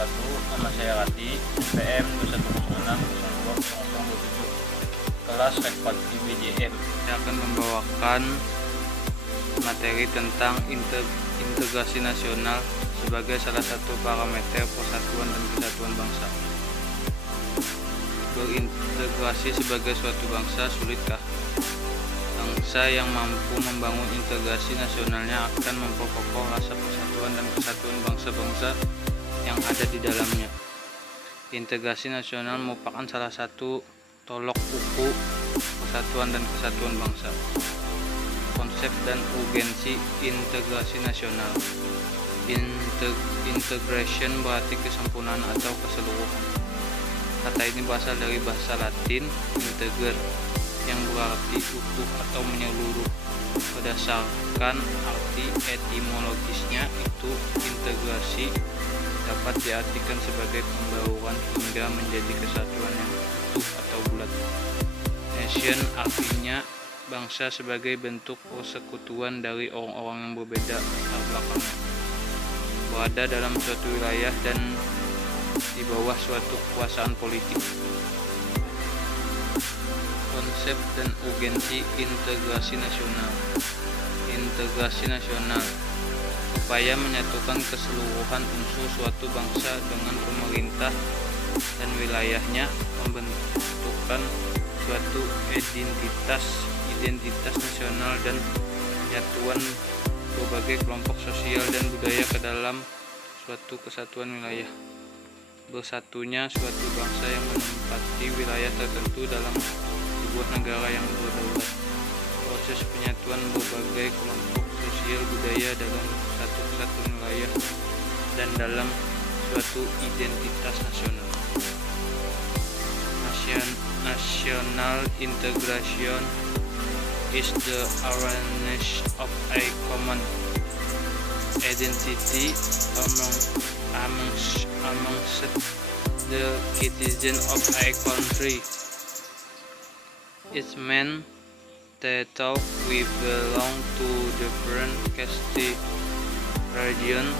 Memasyarati SPM 2106-02-0027 kelas Rekpati BJM. Saya akan membawakan materi tentang integrasi nasional sebagai salah satu parameter persatuan dan kesatuan bangsa. Berintegrasi sebagai suatu bangsa sulitkah? Bangsa yang mampu membangun integrasi nasionalnya akan memperkokoh rasa persatuan dan kesatuan bangsa-bangsa yang ada di dalamnya. Integrasi nasional merupakan salah satu tolok ukur persatuan dan kesatuan bangsa. Konsep dan urgensi integrasi nasional. Integration berarti kesempurnaan atau keseluruhan. Kata ini berasal dari bahasa Latin integer yang berarti utuh atau menyeluruh. Berdasarkan arti etimologisnya itu integrasi dapat diartikan sebagai pembauran hingga menjadi kesatuan yang utuh atau bulat. Nation artinya bangsa sebagai bentuk persekutuan dari orang-orang yang berbeda latar belakangnya, berada dalam suatu wilayah dan di bawah suatu kekuasaan politik. Konsep dan urgensi integrasi nasional. Integrasi nasional upaya menyatukan keseluruhan unsur suatu bangsa dengan pemerintah dan wilayahnya, membentukkan suatu identitas nasional dan penyatuan berbagai kelompok sosial dan budaya ke dalam suatu kesatuan wilayah. Bersatunya suatu bangsa yang menempati wilayah tertentu dalam sebuah negara yang berdaulat. Proses penyatuan berbagai kelompok sosial budaya dalam satu kesatuan wilayah dan dalam suatu identitas nasional. National integration is the awareness of a common identity amongst the citizens of a country. It means that we belong to different castes, regions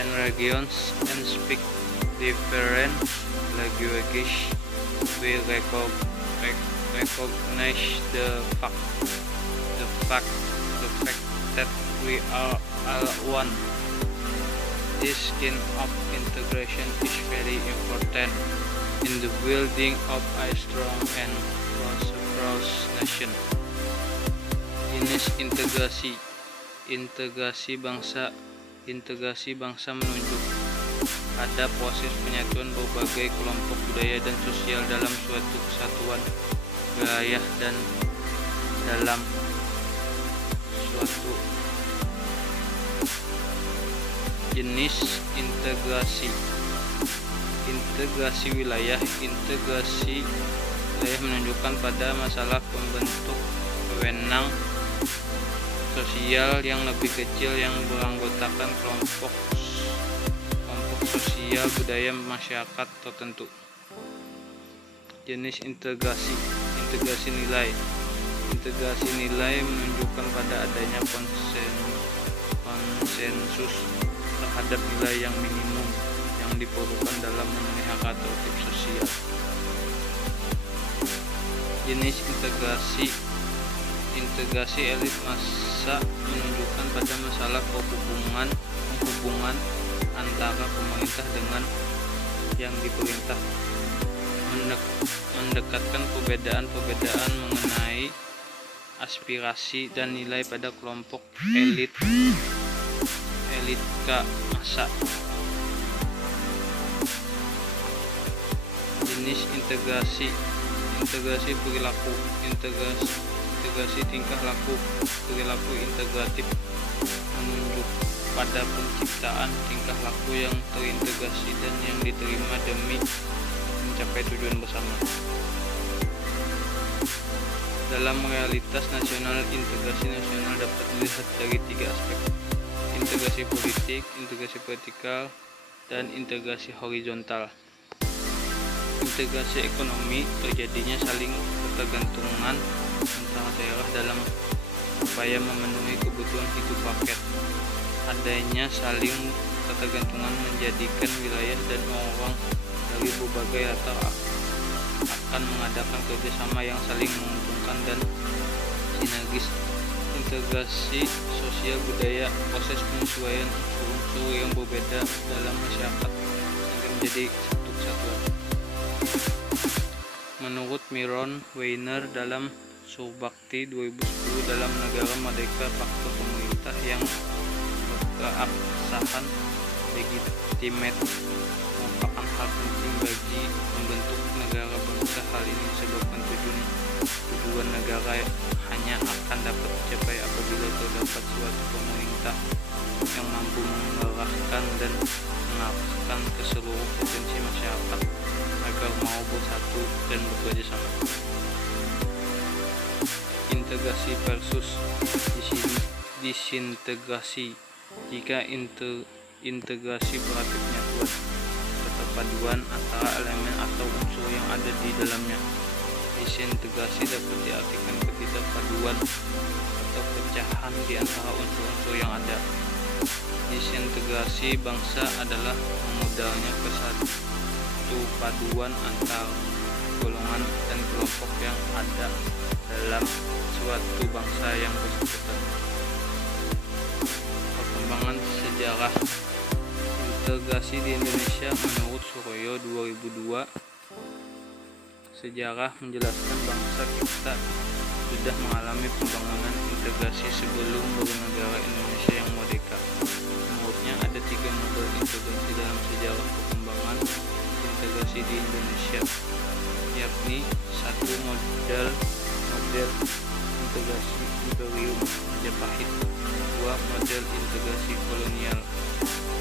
and speak different languages. We recognize the fact that we are all one. This kind of integration is very important in the building of a strong and prosperous nation. Jenis integrasi. Integrasi bangsa. Integrasi bangsa menunjuk pada proses penyatuan berbagai kelompok budaya dan sosial dalam suatu kesatuan wilayah dan dalam suatu jenis integrasi. Integrasi wilayah. Integrasi wilayah menunjukkan pada masalah pembentuk wewenang sosial yang lebih kecil yang beranggotakan kelompok sosial budaya masyarakat tertentu. Jenis integrasi. Integrasi nilai. Integrasi nilai menunjukkan pada adanya konsensus terhadap nilai yang minimum yang diperlukan dalam memelihara tertib sosial. Jenis integrasi. Integrasi elit massa menunjukkan pada masalah penghubungan antara pemerintah dengan yang diperintah, mendekatkan perbedaan mengenai aspirasi dan nilai pada kelompok elit massa. Jenis integrasi. Integrasi perilaku. Integrasi tingkah laku. Perilaku integratif menunjuk pada penciptaan tingkah laku yang terintegrasi dan yang diterima demi mencapai tujuan bersama. Dalam realitas nasional, integrasi nasional dapat dilihat dari 3 aspek: integrasi politik, integrasi vertikal, dan integrasi horizontal. Integrasi ekonomi terjadinya saling ketergantungan antara daerah dalam upaya memenuhi kebutuhan hidup rakyat. Adanya saling ketergantungan menjadikan wilayah dan orang dari berbagai latar akan mengadakan kerjasama yang saling menguntungkan dan sinergis. Integrasi sosial budaya, proses penyesuaian unsur-unsur yang berbeda dalam masyarakat sehingga menjadi satu kesatuan. Menurut Miron Weiner dalam Surbakti 2010, dalam negara merdeka faktor pemerintah yang berkeabsahan legitimate merupakan hal penting bagi membentuk negara bangsa. Hal ini disebabkan tujuan negara hanya akan dapat dicapai apabila terdapat suatu pemerintah yang mampu mengarahkan dan mengarahkan ke seluruh potensi masyarakat agar mau bersatu dan bekerja sama. Integrasi versus disintegrasi. Jika integrasi berarti kuat keterpaduan antara elemen atau unsur yang ada di dalamnya. Disintegrasi dapat diartikan ketidakpaduan atau pecahan di antara unsur-unsur yang ada. Disintegrasi bangsa adalah memudahnya kesatupaduan antar golongan dan kelompok yang ada dalam suatu bangsa yang bersangkutan. Perkembangan sejarah integrasi di Indonesia menurut Suroyo 2002. Sejarah menjelaskan bangsa kita sudah mengalami pembangunan integrasi sebelum bernegara Indonesia yang merdeka. Menurutnya ada 3 model integrasi dalam sejarah perkembangan integrasi di Indonesia, yakni 1. Model integrasi Imperium Majapahit, 2. Model integrasi kolonial,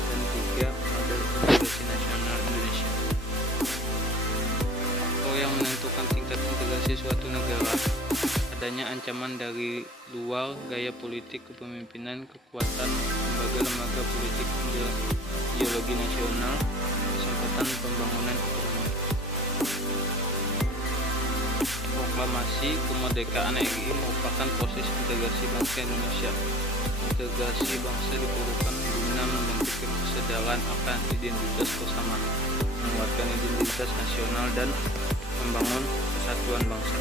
dan 3. Model integrasi nasional Indonesia. Yang menentukan tingkat integrasi suatu negara, adanya ancaman dari luar, gaya politik kepemimpinan, kekuatan lembaga-lembaga politik, ideologi nasional, kesempatan pembangunan ekonomi. Proklamasi kemerdekaan RI merupakan proses integrasi bangsa Indonesia. Integrasi bangsa diperlukan guna membentuk kesadaran akan identitas bersama, menguatkan identitas nasional dan membangun kesatuan bangsa.